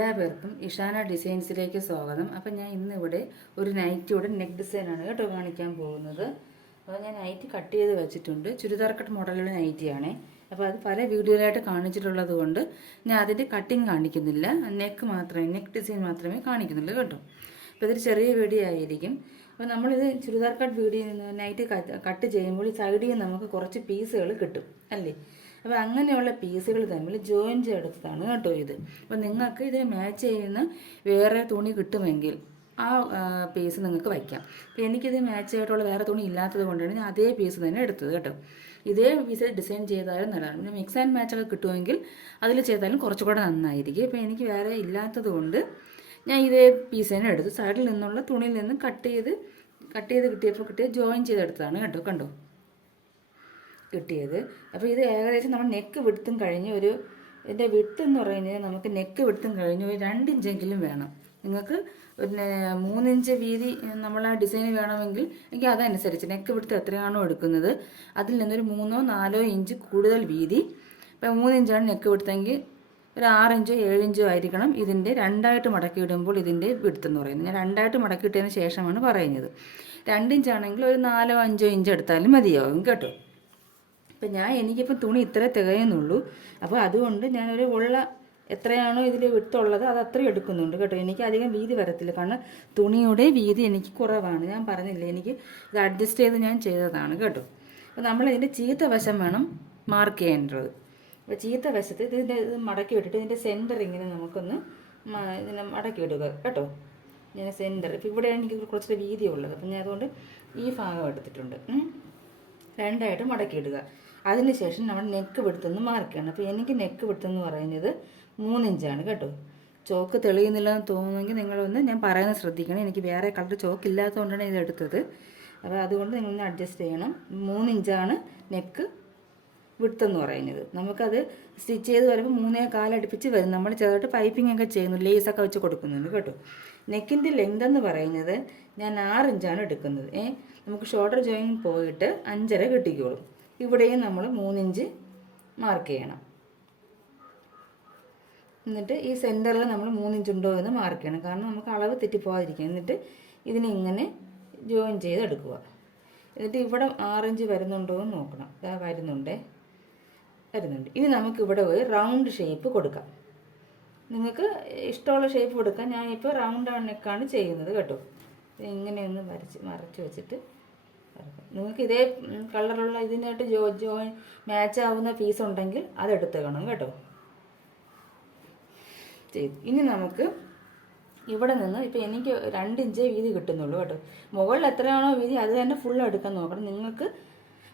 എല്ലാവർക്കും ഇഷാന ഡിസൈൻസിലേക്ക് സ്വാഗതം. അപ്പം ഞാൻ ഇന്നിവിടെ ഒരു നൈറ്റിയുടെ നെക്ക് ഡിസൈനാണ് കേട്ടോ കാണിക്കാൻ പോകുന്നത്. അപ്പോൾ ഞാൻ നൈറ്റി കട്ട് ചെയ്ത് വെച്ചിട്ടുണ്ട്. ചുരിദാർ കട്ട് മോഡലുള്ള നൈറ്റിയാണേ. അപ്പോൾ അത് പല വീഡിയോയിലായിട്ട് കാണിച്ചിട്ടുള്ളത് കൊണ്ട് ഞാൻ അതിൻ്റെ കട്ടിങ് കാണിക്കുന്നില്ല. നെക്ക് ഡിസൈൻ മാത്രമേ കാണിക്കുന്നുള്ളൂ കേട്ടോ. അപ്പോൾ ഇതൊരു ചെറിയ വീഡിയോ ആയിരിക്കും. അപ്പോൾ നമ്മളിത് churidar cut video nighty cut ചെയ്യുമ്പോൾ ഈ സൈഡിൽ നമുക്ക് കുറച്ച് പീസുകൾ കിട്ടും അല്ലേ. അപ്പോൾ അങ്ങനെയുള്ള പീസുകൾ തമ്മിൽ ജോയിൻ ചെയ്തെടുത്തതാണ് കേട്ടോ ഇത്. അപ്പോൾ നിങ്ങൾക്ക് ഇതിന് മാച്ച് ചെയ്യുന്ന വേറെ തുണി കിട്ടുമെങ്കിൽ ആ പീസ് നിങ്ങൾക്ക് വയ്ക്കാം. അപ്പോൾ എനിക്കിത് മാച്ച് ആയിട്ടുള്ള വേറെ തുണി ഇല്ലാത്തത് കൊണ്ടാണ് ഞാൻ അതേ പീസ് തന്നെ എടുത്തത് കേട്ടോ. ഇതേ പീസ് ഡിസൈൻ ചെയ്താലും നല്ലതാണ്. പിന്നെ മിക്സ് ആൻഡ് മാച്ചൊക്കെ കിട്ടുമെങ്കിൽ അതിൽ ചെയ്താലും കുറച്ചുകൂടെ നന്നായിരിക്കും. ഇപ്പോൾ എനിക്ക് വേറെ ഇല്ലാത്തത് കൊണ്ട് ഞാൻ ഇതേ പീസ് തന്നെ എടുത്തു. സൈഡിൽ നിന്നുള്ള തുണിയിൽ നിന്ന് കട്ട് ചെയ്ത് കിട്ടിയ ജോയിൻ ചെയ്തെടുത്തതാണ് കേട്ടോ. കണ്ടോ കിട്ടിയത്. അപ്പോൾ ഇത് ഏകദേശം നമ്മൾ നെക്ക് വിടുത്തും കഴിഞ്ഞ് ഇതിൻ്റെ വിട്ട് എന്ന് പറയുന്നത് നമുക്ക് നെക്ക് വിടുത്തും കഴിഞ്ഞ് ഒരു 2 ഇഞ്ചെങ്കിലും വേണം. നിങ്ങൾക്ക് പിന്നെ 3 ഇഞ്ച് വീതി നമ്മൾ ആ ഡിസൈൻ വേണമെങ്കിൽ എനിക്ക് അതനുസരിച്ച് നെക്ക് വിടുത്ത് എത്രയാണോ എടുക്കുന്നത് അതിൽ നിന്നൊരു 3-4 ഇഞ്ച് കൂടുതൽ വീതി. ഇപ്പോൾ 3 ഇഞ്ചാണ് നെക്ക് വിടുത്തെങ്കിൽ ഒരു 6 ഇഞ്ചോ 7 ഇഞ്ചോ ആയിരിക്കണം ഇതിൻ്റെ 2ആയിട്ട് മടക്കി ഇടുമ്പോൾ ഇതിൻ്റെ വിടുത്തെന്ന് പറയുന്നത്. ഞാൻ 2ആയിട്ട് മടക്കി ഇട്ടതിന് ശേഷമാണ് പറയുന്നത്. 2 ഇഞ്ചാണെങ്കിൽ ഒരു 4-5 ഇഞ്ച് എടുത്താലും മതിയാവും കേട്ടോ. അപ്പം എനിക്കിപ്പോൾ തുണി ഇത്ര തികയുന്നുള്ളൂ. അപ്പോൾ അതുകൊണ്ട് ഞാനൊരു എത്രയാണോ ഇതിൽ വിട്ടുള്ളത് അത് അത്രയും എടുക്കുന്നുണ്ട് കേട്ടോ. എനിക്ക് അധികം വീതി വരത്തില്ല, കാരണം തുണിയുടെ വീതി എനിക്ക് കുറവാണ്. ഞാൻ പറഞ്ഞില്ലേ, എനിക്ക് ഇത് അഡ്ജസ്റ്റ് ചെയ്ത് ഞാൻ ചെയ്തതാണ് കേട്ടോ. അപ്പോൾ നമ്മളിതിൻ്റെ ചീത്ത വശം വേണം മാർക്ക് ചെയ്യേണ്ടത്. അപ്പോൾ ചീത്ത വശത്ത് ഇത് മടക്കി വിട്ടിട്ട് ഇതിൻ്റെ സെൻറ്റർ ഇങ്ങനെ നമുക്കൊന്ന് ഇതിനെ മടക്കി ഇടുക കേട്ടോ. ഞാൻ സെൻറ്റർ ഇപ്പോൾ ഇവിടെ എനിക്ക് കുറച്ച് വീതി ഉള്ളത്, അപ്പം ഞാൻ അതുകൊണ്ട് ഈ ഭാഗം എടുത്തിട്ടുണ്ട്. 2ആയിട്ട് മടക്കി ഇടുക. അതിനുശേഷം നമ്മൾ നെക്ക് വിടുത്തൊന്ന് മാർക്ക് ചെയ്യണം. അപ്പോൾ എനിക്ക് നെക്ക് വിടുത്തെന്ന് പറയുന്നത് 3 ഇഞ്ചാണ് കേട്ടോ. ചോക്ക് തെളിയുന്നില്ലെന്ന് തോന്നുമെങ്കിൽ ഞാൻ പറയുന്നത് ശ്രദ്ധിക്കണം. എനിക്ക് വേറെ കളർ ചോക്ക് ഇല്ലാത്തതുകൊണ്ടാണ് ഇത് എടുത്തത്. അപ്പോൾ അതുകൊണ്ട് നിങ്ങളൊന്ന് അഡ്ജസ്റ്റ് ചെയ്യണം. 3 ഇഞ്ചാണ് നെക്ക് വിടുത്തെന്ന് പറയുന്നത്. നമുക്കത് സ്റ്റിച്ച് ചെയ്ത് വരുമ്പോൾ 3.25 അടുപ്പിച്ച് വരും. നമ്മൾ ചെറുതായിട്ട് പൈപ്പിംഗ് ഒക്കെ ചെയ്യുന്നു, ലേസൊക്കെ വെച്ച് കൊടുക്കുന്നുണ്ട് കേട്ടോ. നെക്കിൻ്റെ ലെങ്ത് എന്ന് പറയുന്നത് ഞാൻ 6 ഇഞ്ചാണ് എടുക്കുന്നത്. നമുക്ക് ഷോൾഡർ ജോയിൻ പോയിട്ട് 5.5 കിട്ടിക്കോളും. ഇവിടെയും നമ്മൾ 3 ഇഞ്ച് മാർക്ക് ചെയ്യണം. എന്നിട്ട് ഈ സെൻറ്ററിൽ നമ്മൾ 3 ഇഞ്ച് ഉണ്ടോ എന്ന് മാർക്ക് ചെയ്യണം, കാരണം നമുക്ക് അളവ് തെറ്റിപ്പോകാതിരിക്കും. എന്നിട്ട് ഇതിനെ ഇങ്ങനെ ജോയിൻ ചെയ്തെടുക്കുക. എന്നിട്ട് ഇവിടെ 6 ഇഞ്ച് വരുന്നുണ്ടോ എന്ന് നോക്കണം. ഇതാ വരുന്നുണ്ട്. ഇനി നമുക്ക് ഇവിടെ ഒരു റൗണ്ട് ഷേപ്പ് കൊടുക്കാം. നിങ്ങൾക്ക് ഇഷ്ടമുള്ള ഷേപ്പ് കൊടുക്കാം. ഞാനിപ്പോൾ റൗണ്ട് നെക്കാണ് ചെയ്യുന്നത് കേട്ടോ. ഇങ്ങനെയൊന്ന് മറച്ച് വെച്ചിട്ട് നിങ്ങൾക്ക് ഇതേ കളറുള്ള ഇതിനായിട്ട് ജോയിൻ മാച്ച് ആവുന്ന പീസ് ഉണ്ടെങ്കിൽ അതെടുത്തേക്കണം കേട്ടോ. ഇനി നമുക്ക് ഇവിടെ നിന്ന് ഇപ്പോൾ എനിക്ക് 2 ഇഞ്ചേ വീതി കിട്ടുന്നുള്ളൂ കേട്ടോ. മുകളിൽ എത്രയാണോ വീതി അത് തന്നെ ഫുള്ള് എടുക്കാൻ നോക്കണം. നിങ്ങൾക്ക്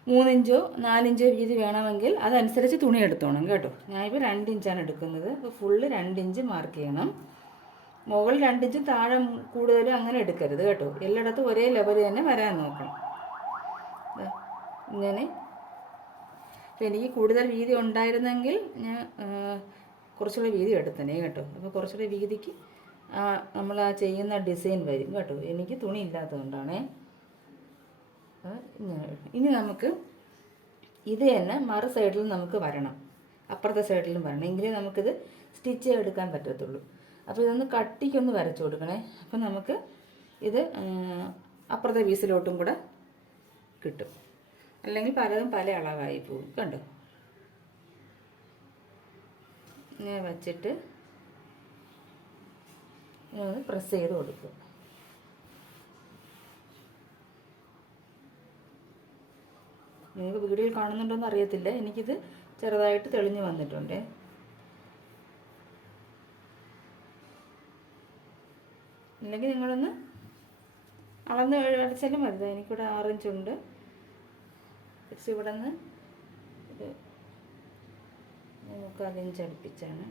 3 ഇഞ്ചോ 4 ഇഞ്ചോ വീതി വേണമെങ്കിൽ അതനുസരിച്ച് തുണി എടുത്തോണം കേട്ടോ. ഞാനിപ്പോൾ 2 ഇഞ്ചാണ് എടുക്കുന്നത്. അപ്പോൾ ഫുള്ള് 2 ഇഞ്ച് മാർക്ക് ചെയ്യണം. മുകളിൽ 2 ഇഞ്ച് താഴെ കൂടുതലും അങ്ങനെ എടുക്കരുത് കേട്ടോ. എല്ലായിടത്തും ഒരേ ലെവൽ തന്നെ വരാൻ നോക്കണം. ഇങ്ങനെ അപ്പോൾ എനിക്ക് കൂടുതൽ വീതി ഉണ്ടായിരുന്നെങ്കിൽ ഞാൻ കുറച്ചുകൂടെ വീതി എടുത്തനെ കേട്ടോ. അപ്പോൾ കുറച്ചുകൂടെ വീതിക്ക് നമ്മൾ ആ ചെയ്യുന്ന ഡിസൈൻ വരും കേട്ടോ. എനിക്ക് തുണി ഇല്ലാത്തതുകൊണ്ടാണേ. ഇനി നമുക്ക് ഇത് തന്നെ മറു സൈഡിൽ നമുക്ക് വരണം, അപ്പുറത്തെ സൈഡിലും വരണം, എങ്കിലേ നമുക്കിത് സ്റ്റിച്ച് ചെയ്തെടുക്കാൻ പറ്റത്തുള്ളൂ. അപ്പോൾ ഇതൊന്ന് കട്ടിക്കൊന്ന് വരച്ചു കൊടുക്കണേ. അപ്പം നമുക്ക് ഇത് അപ്പുറത്തെ പീസിലോട്ടും കൂടെ കിട്ടും. അല്ലെങ്കിൽ പലതും പല അളവായി പോകും കണ്ടോ. ഇങ്ങനെ വച്ചിട്ട് ഒന്ന് പ്രസ് ചെയ്ത് കൊടുക്കുക. നിങ്ങൾക്ക് വീഡിയോയിൽ കാണുന്നുണ്ടോയെന്ന് അറിയത്തില്ല, എനിക്കിത് ചെറുതായിട്ട് തെളിഞ്ഞ് വന്നിട്ടുണ്ട്. അല്ലെങ്കിൽ നിങ്ങളൊന്ന് അളന്ന് അടച്ചാലും മതി. എനിക്കിവിടെ 6 ഇഞ്ചുണ്ട്. തിരിച്ച് ഇവിടെ നിന്ന് ഒരു 3/4 ഇഞ്ച് അടുപ്പിച്ചാണ്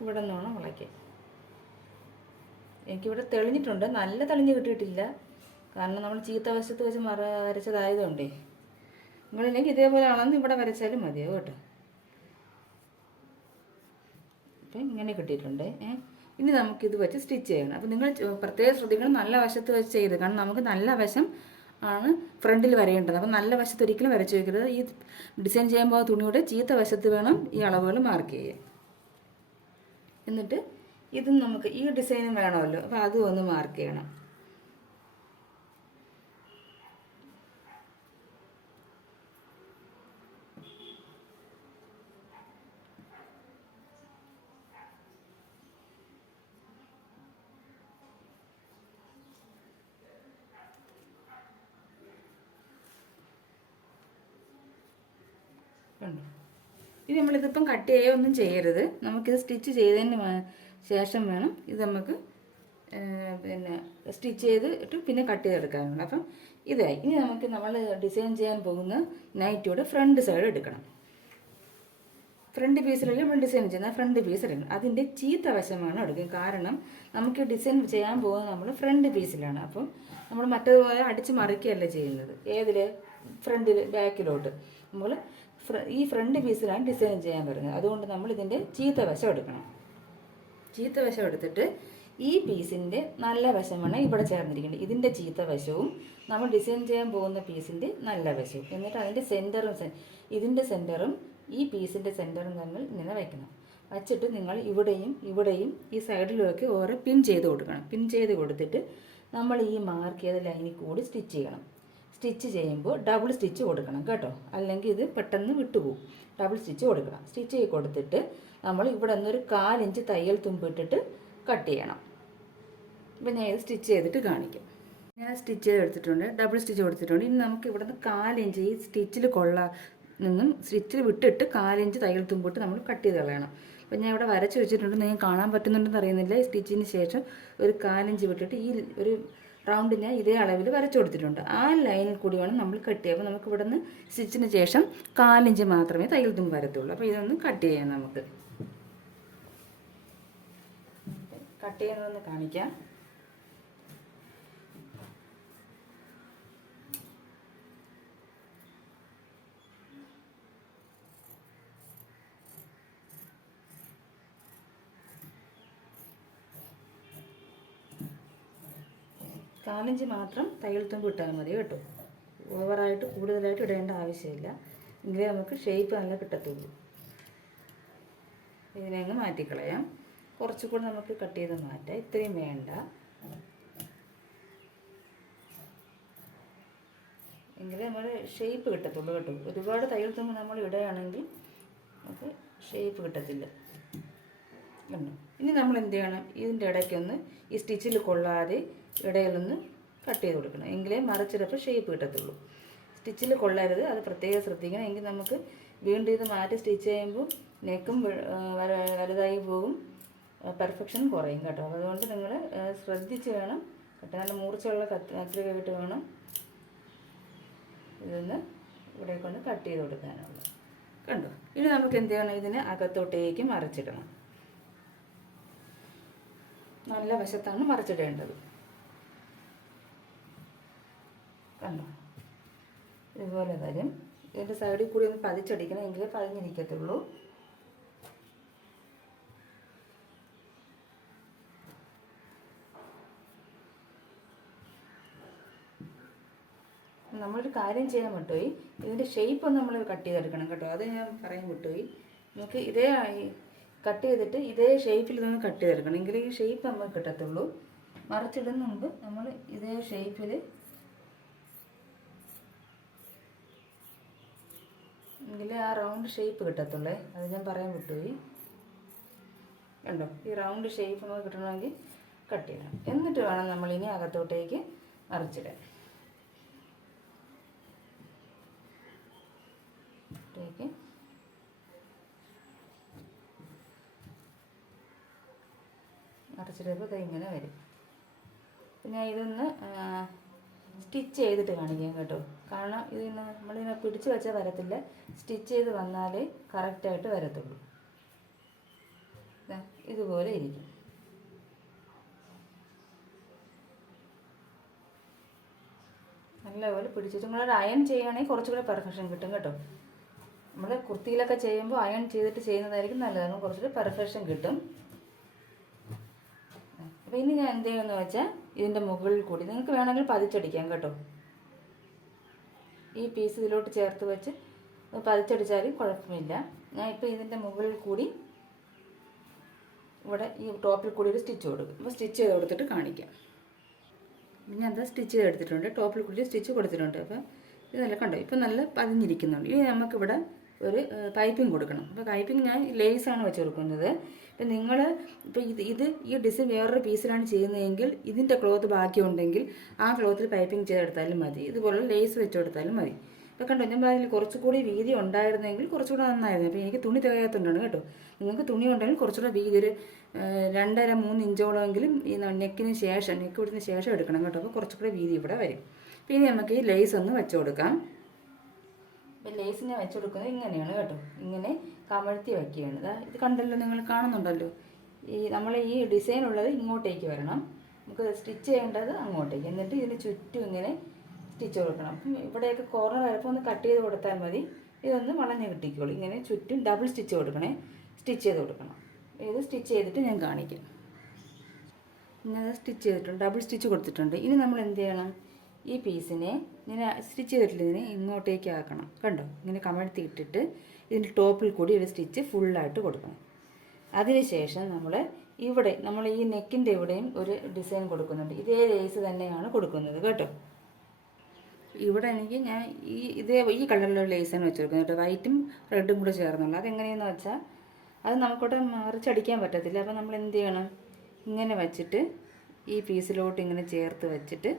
ഇവിടെ നിന്നാണ് വളയ്ക്കുക. എനിക്കിവിടെ തെളിഞ്ഞിട്ടുണ്ട്, നല്ല തെളിഞ്ഞ് കിട്ടിയിട്ടില്ല, കാരണം നമ്മൾ ചീത്ത വശത്ത് വെച്ച് വരച്ചതായതുകൊണ്ടേ. നിങ്ങളില്ലെങ്കിൽ ഇതേപോലെ അളന്ന് ഇവിടെ വരച്ചാലും മതിയാവും കേട്ടോ. അപ്പം ഇങ്ങനെ കിട്ടിയിട്ടുണ്ട്. ഇനി നമുക്കിത് വെച്ച് സ്റ്റിച്ച് ചെയ്യണം. അപ്പോൾ നിങ്ങൾ പ്രത്യേകം ശ്രദ്ധിക്കണം, നല്ല വശത്ത് വെച്ച് ചെയ്ത്, കാരണം നമുക്ക് നല്ല വശം ആണ് ഫ്രണ്ടിൽ വരേണ്ടത്. അപ്പോൾ നല്ല വശത്ത് ഒരിക്കലും വരച്ച് വയ്ക്കരുത്. ഈ ഡിസൈൻ ചെയ്യുമ്പോൾ തുണിയുടെ ചീത്ത വശത്ത് വേണം ഈ അളവുകൾ മാർക്ക് ചെയ്യാൻ. എന്നിട്ട് ഇതും നമുക്ക് ഈ ഡിസൈനും വേണമല്ലോ, അപ്പോൾ അതും ഒന്ന് മാർക്ക് ചെയ്യണം. കണ്ടോ? ഇനി നമ്മളിതിപ്പം കട്ട് ചെയ്യുകയൊന്നും ചെയ്യരുത്. നമുക്കിത് സ്റ്റിച്ച് ചെയ്തതിന് ശേഷം വേണം ഇത് നമുക്ക് പിന്നെ സ്റ്റിച്ച് ചെയ്തിട്ട് പിന്നെ കട്ട് ചെയ്തെടുക്കാനുണ്ട്. അപ്പം ഇതായി. ഇനി നമുക്ക് നമ്മൾ ഡിസൈൻ ചെയ്യാൻ പോകുന്ന നൈറ്റിയുടെ ഫ്രണ്ട് സൈഡ് എടുക്കണം. ഫ്രണ്ട് പീസിലല്ലേ നമ്മൾ ഡിസൈൻ ചെയ്യുന്ന ഫ്രണ്ട് പീസ് എടുക്കണം. അതിൻ്റെ ചീത്ത വശമാണ് എടുക്കുക. കാരണം നമുക്ക് ഡിസൈൻ ചെയ്യാൻ പോകുന്നത് നമ്മൾ ഫ്രണ്ട് പീസിലാണ്. അപ്പം നമ്മൾ മറ്റേതുപോലെ അടിച്ച് മറിക്കുകയല്ല ചെയ്യുന്നത്. ഏതിൽ? ഫ്രണ്ടിൽ, ബാക്കിലോട്ട്. നമ്മൾ ഈ ഫ്രണ്ട് പീസിലാണ് ഡിസൈൻ ചെയ്യാൻ വരുന്നത്. അതുകൊണ്ട് നമ്മൾ ഇതിൻ്റെ ചീത്ത വശം എടുക്കണം. ചീത്ത വശം എടുത്തിട്ട് ഈ പീസിൻ്റെ നല്ല വശമാണ് ഇവിടെ ചേർന്നിരിക്കേണ്ടത്. ഇതിൻ്റെ ചീത്ത വശവും നമ്മൾ ഡിസൈൻ ചെയ്യാൻ പോകുന്ന പീസിൻ്റെ നല്ല വശവും, എന്നിട്ട് അതിൻ്റെ സെൻറ്ററും ഇതിൻ്റെ സെൻറ്ററും ഈ പീസിൻ്റെ സെൻറ്ററും തമ്മിൽ ഇങ്ങനെ വയ്ക്കണം. വച്ചിട്ട് നിങ്ങൾ ഇവിടെയും ഈ സൈഡിലുമൊക്കെ ഓരോ പിൻ ചെയ്ത് കൊടുക്കണം. പിൻ ചെയ്ത് കൊടുത്തിട്ട് നമ്മൾ ഈ മാർക്ക് ചെയ്ത ലൈനിൽ കൂടി സ്റ്റിച്ച് ചെയ്യണം. സ്റ്റിച്ച് ചെയ്യുമ്പോൾ ഡബിൾ സ്റ്റിച്ച് കൊടുക്കണം കേട്ടോ, അല്ലെങ്കിൽ ഇത് പെട്ടെന്ന് വിട്ടുപോകും. ഡബിൾ സ്റ്റിച്ച് കൊടുക്കണം. സ്റ്റിച്ച് ചെയ്ത് കൊടുത്തിട്ട് നമ്മൾ ഇവിടെ നിന്നൊരു 1/4 ഇഞ്ച് തയ്യൽ തുമ്പിട്ടിട്ട് കട്ട് ചെയ്യണം. ഇപ്പം ഞാൻ ഇത് സ്റ്റിച്ച് ചെയ്തിട്ട് കാണിക്കാം. ഞാൻ സ്റ്റിച്ച് ചെയ്തെടുത്തിട്ടുണ്ട്, ഡബിൾ സ്റ്റിച്ച് കൊടുത്തിട്ടുണ്ട്. ഇനി നമുക്ക് ഇവിടെ നിന്ന് 1/4 ഇഞ്ച് ഈ സ്റ്റിച്ചിൽ നിന്നും സ്റ്റിച്ചിൽ വിട്ടിട്ട് 1/4 ഇഞ്ച് തയ്യൽ തുമ്പിട്ട് നമ്മൾ കട്ട് ചെയ്ത് കളയണം. അപ്പോൾ ഞാൻ ഇവിടെ വരച്ച് വെച്ചിട്ടുണ്ട്, നിങ്ങൾക്ക് കാണാൻ പറ്റുന്നുണ്ടെന്ന് അറിയുന്നില്ല. ഈ സ്റ്റിച്ചിന് ശേഷം ഒരു 1/4 ഇഞ്ച് വിട്ടിട്ട് ഈ ഒരു റൗണ്ട് ഞാൻ ഇതേ അളവിൽ വരച്ചു കൊടുത്തിട്ടുണ്ട്. ആ ലൈനിൽ കൂടി വേണം നമ്മൾ കട്ട് ചെയ്യുക. അപ്പോൾ നമുക്ക് ഇവിടെ നിന്ന് സ്റ്റിച്ചിന് ശേഷം 1/4 ഇഞ്ച് മാത്രമേ തയ്യൽ തുമ്പ് വരത്തുള്ളൂ. അപ്പോൾ ഇതൊന്ന് കട്ട് ചെയ്യാം. നമുക്ക് കട്ട് ചെയ്യുന്നതെന്ന് കാണിക്കാം. കാലിഞ്ച് മാത്രം തയ്യൽ തുമ്പ് ഇട്ടാൽ മതി കേട്ടോ. ഓവറായിട്ട് കൂടുതലായിട്ട് ഇടേണ്ട ആവശ്യമില്ല. എങ്കിലേ നമുക്ക് ഷേപ്പ് നല്ല കിട്ടത്തുള്ളൂ. ഇതിനെ അങ്ങ് മാറ്റിക്കളയാം. കുറച്ചുകൂടി നമുക്ക് കട്ട് ചെയ്ത് മാറ്റാം. ഇത്രയും വേണ്ട. എങ്കിലേ നമ്മൾ ഷേപ്പ് കിട്ടത്തുള്ളൂ കേട്ടോ. ഒരുപാട് തയ്യൽ തുമ്പ് നമ്മൾ ഇടുകയാണെങ്കിൽ നമുക്ക് ഷേപ്പ് കിട്ടത്തില്ല. കണ്ടോ? ഇനി നമ്മൾ എന്ത് ചെയ്യണം? ഇതിൻ്റെ ഇടയ്ക്കൊന്ന് ഈ സ്റ്റിച്ചിൽ കൊള്ളാതെ ഇടയിലൊന്ന് കട്ട് ചെയ്ത് കൊടുക്കണം. എങ്കിലേ മറിച്ചിടപ്പോൾ ഷേപ്പ് കിട്ടത്തുള്ളൂ. സ്റ്റിച്ചിൽ കൊള്ളരുത്, അത് പ്രത്യേകം ശ്രദ്ധിക്കണം. എങ്കിൽ നമുക്ക് വീണ്ടും ഇത് മാറ്റി സ്റ്റിച്ച് ചെയ്യുമ്പോൾ നെക്കും വലുതായി പോകും, പെർഫെക്ഷൻ കുറയും കേട്ടോ. അതുകൊണ്ട് നിങ്ങൾ ശ്രദ്ധിച്ച് വേണം കേട്ടോ. നല്ല മൂർച്ചയുള്ള കത്രികയായിട്ട് വേണം ഇതൊന്ന് ഇവിടേക്കൊന്ന് കട്ട് ചെയ്ത് കൊടുക്കാനുള്ളത്. കണ്ടോ? ഇനി നമുക്ക് എന്ത് ചെയ്യണം? ഇതിനെ അകത്തോട്ടേക്ക് മറിച്ചിടണം. നല്ല വശത്താണ് മറിച്ചിടേണ്ടത്. കണ്ടോ? ഇതുപോലെ വരും. ഇതിൻ്റെ സൈഡിൽ കൂടി ഒന്ന് പതിച്ചടിക്കണം, എങ്കിലേ പതിഞ്ഞിരിക്കത്തുള്ളൂ. നമ്മളൊരു കാര്യം ചെയ്യാൻ വിട്ടുപോയി. ഇതിൻ്റെ ഷേപ്പ് ഒന്ന് നമ്മൾ കട്ട് ചെയ്തെടുക്കണം കേട്ടോ. അത് ഞാൻ പറയാൻ വിട്ടുപോയി. നമുക്ക് ഇതേ കട്ട് ചെയ്തിട്ട് ഇതേ ഷേപ്പിൽ ഇതൊന്ന് കട്ട് ചെയ്തെടുക്കണം, എങ്കിൽ ഈ ഷേപ്പ് നമുക്ക് കിട്ടത്തുള്ളൂ. മറിച്ചിടുന്ന മുമ്പ് നമ്മൾ ഇതേ ഷേപ്പിൽ എങ്കിലേ ആ റൗണ്ട് ഷേപ്പ് കിട്ടത്തുള്ളേ. അത് ഞാൻ പറയാൻ വിട്ടുപോയി. കണ്ടോ? ഈ റൗണ്ട് ഷേപ്പ് നമുക്ക് കിട്ടണമെങ്കിൽ കട്ട് ചെയ്യണം. എന്നിട്ട് വേണം നമ്മളിനി അകത്തോട്ടേക്ക് മറിച്ചിടാൻ. മറിച്ചിടുമ്പോൾ ഇത് ഇങ്ങനെ വരും. പിന്നെ ഇതൊന്ന് സ്റ്റിച്ച് ചെയ്തിട്ട് കാണിക്കാം കേട്ടോ. കാരണം ഇതിന് നമ്മളിങ്ങനെ പിടിച്ച് വെച്ചാൽ വരത്തില്ല. സ്റ്റിച്ച് ചെയ്ത് വന്നാലേ കറക്റ്റായിട്ട് വരത്തുള്ളൂ. ഇതുപോലെ ഇരിക്കും. നല്ലപോലെ പിടിച്ചിട്ട് നിങ്ങളൊരു അയൺ ചെയ്യുകയാണെങ്കിൽ കുറച്ചുകൂടെ പെർഫെക്ഷൻ കിട്ടും കേട്ടോ. നമ്മൾ കുർത്തിയിലൊക്കെ ചെയ്യുമ്പോൾ അയൺ ചെയ്തിട്ട് ചെയ്യുന്നതായിരിക്കും നല്ലതാണ്, കുറച്ചുകൂടി പെർഫെക്ഷൻ കിട്ടും. അപ്പോൾ ഇനി ഞാൻ എന്ത് ചെയ്യുമെന്ന് വെച്ചാൽ ഇതിൻ്റെ മുകളിൽ കൂടി നിങ്ങൾക്ക് വേണമെങ്കിൽ പതിച്ചടിക്കാം കേട്ടോ. ഈ പീസ് ഇതിലോട്ട് ചേർത്ത് വെച്ച് പതിച്ചടിച്ചാലും കുഴപ്പമില്ല. ഞാൻ ഇപ്പോൾ ഇതിൻ്റെ മുകളിൽ കൂടി ഇവിടെ ഈ ടോപ്പിൽ കൂടി ഒരു സ്റ്റിച്ച് കൊടുക്കും. അപ്പോൾ സ്റ്റിച്ച് ചെയ്ത് കൊടുത്തിട്ട് കാണിക്കാം. ഞാൻ അത് സ്റ്റിച്ച് ചെയ്തെടുത്തിട്ടുണ്ട്, ടോപ്പിൽ കൂടി സ്റ്റിച്ച് കൊടുത്തിട്ടുണ്ട്. അപ്പോൾ ഇത് നല്ല കണ്ടോ, ഇപ്പോൾ നല്ല പതിഞ്ഞിരിക്കുന്നുണ്ട്. ഇനി നമുക്കിവിടെ ഒരു പൈപ്പിംഗ് കൊടുക്കണം. അപ്പോൾ പൈപ്പിംഗ് ഞാൻ ലേസാണ് വെച്ച് കൊടുക്കുന്നത്. ഇപ്പം നിങ്ങൾ ഇപ്പോൾ ഈ ഡിസൈൻ വേറൊരു പീസിലാണ് ചെയ്യുന്നതെങ്കിൽ ഇതിൻ്റെ ക്ലോത്ത് ബാക്കിയുണ്ടെങ്കിൽ ആ ക്ലോത്തിൽ പൈപ്പിംഗ് ചെയ്തെടുത്താലും മതി. ഇതുപോലെ ലേസ് വെച്ച് കൊടുത്താലും മതി. ഇപ്പോൾ കണ്ടോ, ഞാൻ പറഞ്ഞില്ല കുറച്ചുകൂടി വീതി ഉണ്ടായിരുന്നെങ്കിൽ കുറച്ചുകൂടെ നന്നായിരുന്നു. അപ്പോൾ എനിക്ക് തുണി തികയാത്തതുകൊണ്ടാണ് കേട്ടോ. നിങ്ങൾക്ക് തുണി ഉണ്ടെങ്കിൽ കുറച്ചുകൂടെ വീതി ഒരു 2.5-3 ഇഞ്ചോളമെങ്കിലും ഈ നെക്കിന് ശേഷം, നെക്ക് വിടുന്ന ശേഷം എടുക്കണം കേട്ടോ. അപ്പോൾ കുറച്ചുകൂടെ വീതി ഇവിടെ വരും. പിന്നെ നമുക്ക് ഈ ലേസ് ഒന്ന് വെച്ച് കൊടുക്കാം. അപ്പോൾ ലേസിനെ വെച്ച് കൊടുക്കുന്നത് ഇങ്ങനെയാണ് കേട്ടോ. ഇങ്ങനെ കമഴ്ത്തി വയ്ക്കുകയാണ്. ഇത് കണ്ടല്ലോ, നിങ്ങൾ കാണുന്നുണ്ടല്ലോ. നമ്മൾ ഈ ഡിസൈൻ ഉള്ളത് ഇങ്ങോട്ടേക്ക് വരണം, നമുക്ക് സ്റ്റിച്ച് ചെയ്യേണ്ടത് അങ്ങോട്ടേക്ക്. എന്നിട്ട് ഇതിന് ചുറ്റും ഇങ്ങനെ സ്റ്റിച്ച് കൊടുക്കണം. അപ്പം ഇവിടെയൊക്കെ കോർണർ വരപ്പോൾ ഒന്ന് കട്ട് ചെയ്ത് കൊടുത്താൽ മതി. ഇതൊന്ന് വളഞ്ഞ് കിട്ടിക്കോളൂ. ഇങ്ങനെ ചുറ്റും ഡബിൾ സ്റ്റിച്ച് കൊടുക്കണേ, സ്റ്റിച്ച് ചെയ്ത് കൊടുക്കണം. ഇത് സ്റ്റിച്ച് ചെയ്തിട്ട് ഞാൻ കാണിക്കാം. ഇങ്ങനെ സ്റ്റിച്ച് ചെയ്തിട്ടുണ്ട്, ഡബിൾ സ്റ്റിച്ച് കൊടുത്തിട്ടുണ്ട്. ഇനി നമ്മൾ എന്ത് ചെയ്യണം, ഈ പീസിനെ ഇങ്ങനെ സ്റ്റിച്ച് ചെയ്തിട്ടില്ല, ഇതിനെ ഇങ്ങോട്ടേക്ക് ആക്കണം. കണ്ടോ, ഇങ്ങനെ കമഴ്ത്തി ഇട്ടിട്ട് ഇതിൻ്റെ ടോപ്പിൽ കൂടി ഒരു സ്റ്റിച്ച് ഫുള്ളായിട്ട് കൊടുക്കണം. അതിനുശേഷം നമ്മൾ ഈ നെക്കിൻ്റെ ഇവിടെയും ഒരു ഡിസൈൻ കൊടുക്കുന്നുണ്ട്. ഇതേ ലേസ് തന്നെയാണ് കൊടുക്കുന്നത് കേട്ടോ. ഇവിടെ ഞാൻ ഈ കളറിലുള്ള ലേസാണ് വെച്ച് കൊടുക്കുന്നത് കേട്ടോ. വൈറ്റും റെഡും കൂടെ ചേർന്നുള്ളൂ. അതെങ്ങനെയാണെന്ന് വെച്ചാൽ അത് നമുക്കിവിടെ മറിച്ചടിക്കാൻ പറ്റത്തില്ല. അപ്പോൾ നമ്മൾ എന്ത് ചെയ്യണം, ഇങ്ങനെ വെച്ചിട്ട് ഈ പീസിലോട്ട് ഇങ്ങനെ ചേർത്ത് വെച്ചിട്ട്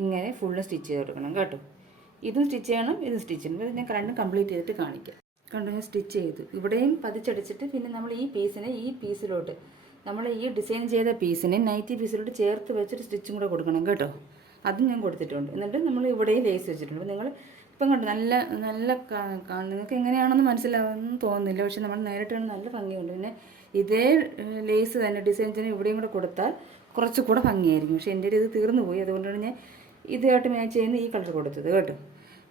ഇങ്ങനെ ഫുള്ള് സ്റ്റിച്ച് ചെയ്ത് കൊടുക്കണം കേട്ടോ. ഇതും സ്റ്റിച്ച് ചെയ്യണം, ഇതും സ്റ്റിച്ച് ചെയ്യണം. ഇത് ഞാൻ രണ്ടും കംപ്ലീറ്റ് ചെയ്തിട്ട് കാണിക്കാം. കണ്ടു, ഞാൻ സ്റ്റിച്ച് ചെയ്തു. ഇവിടെയും പതിച്ചടിച്ചിട്ട് പിന്നെ നമ്മൾ ഈ പീസിലോട്ട് നമ്മൾ ഈ ഡിസൈൻ ചെയ്ത പീസിനെ നൈറ്റി പീസിലോട്ട് ചേർത്ത് വെച്ചിട്ട് സ്റ്റിച്ചും കൂടെ കൊടുക്കണം കേട്ടോ. അതും ഞാൻ കൊടുത്തിട്ടുണ്ട്. എന്നിട്ട് നമ്മൾ ഇവിടെയും ലേസ് വെച്ചിട്ടുണ്ട്. അപ്പോൾ നിങ്ങൾ ഇപ്പം കണ്ടു, നല്ല നിങ്ങൾക്ക് എങ്ങനെയാണെന്ന് മനസ്സിലാവുമെന്ന് തോന്നുന്നില്ല, പക്ഷെ നമ്മൾ നേരിട്ട് നല്ല ഭംഗിയുണ്ട്. പിന്നെ ഇതേ ലേസ് തന്നെ ഡിസൈൻ തന്നെ ഇവിടെയും കൂടെ കൊടുത്താൽ കുറച്ചുകൂടെ ഭംഗിയായിരിക്കും. പക്ഷേ എൻ്റെ ഇത് തീർന്നു പോയി, അതുകൊണ്ടാണ് ഞാൻ ഇതായിട്ട് മാച്ച് ചെയ്യുന്ന ഈ കളർ കൊടുത്തത് കേട്ടോ.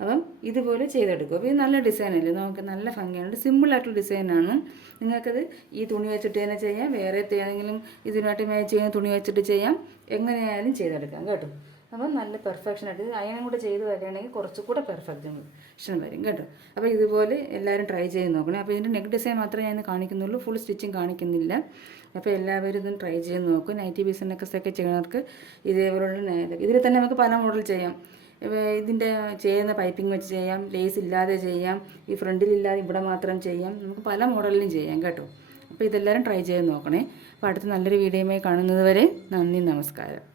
അപ്പം ഇതുപോലെ ചെയ്തെടുക്കും. അപ്പോൾ ഇത് നല്ല ഡിസൈനല്ലേ, നമുക്ക് നല്ല ഭംഗിയാണ്. സിമ്പിളായിട്ടുള്ള ഡിസൈനാണ്. നിങ്ങൾക്കത് ഈ തുണി വെച്ചിട്ട് തന്നെ ചെയ്യാം, വേറെ ഏതെങ്കിലും ഇതിനായിട്ട് മാച്ച് ചെയ്യുന്ന തുണി വെച്ചിട്ട് ചെയ്യാം, എങ്ങനെയായാലും ചെയ്തെടുക്കാം കേട്ടോ. അപ്പം നല്ല പെർഫെക്ഷനായിട്ട് അയണം കൂടെ ചെയ്ത് വരികയാണെങ്കിൽ കുറച്ചുകൂടെ പെർഫെക്ഷൻ വരും കേട്ടോ. അപ്പോൾ ഇതുപോലെ എല്ലാവരും ട്രൈ ചെയ്ത് നോക്കണേ. അപ്പോൾ ഇതിൻ്റെ നെക്ക് ഡിസൈൻ മാത്രമേ ഞാൻ കാണിക്കുന്നുള്ളൂ, ഫുൾ സ്റ്റിച്ചിങ് കാണിക്കുന്നില്ല. അപ്പോൾ എല്ലാവരും ഇതും ട്രൈ ചെയ്ത് നോക്കും. നൈറ്റി പീസ് നെക്കസൊക്കെ ചെയ്യുന്നവർക്ക് ഇതേപോലുള്ള ഇതിൽ തന്നെ നമുക്ക് പല മോഡൽ ചെയ്യാം. ഇതിൻ്റെ ചെയ്യുന്ന പൈപ്പിംഗ് വെച്ച് ചെയ്യാം, ലേസ് ഇല്ലാതെ ചെയ്യാം, ഈ ഫ്രണ്ടിലില്ലാതെ ഇവിടെ മാത്രം ചെയ്യാം, നമുക്ക് പല മോഡലിലും ചെയ്യാം കേട്ടോ. അപ്പോൾ ഇതെല്ലാവരും ട്രൈ ചെയ്ത് നോക്കണേ. അപ്പോൾ അടുത്ത നല്ലൊരു വീഡിയോയുമായി കാണുന്നത് വരെ നന്ദി, നമസ്കാരം.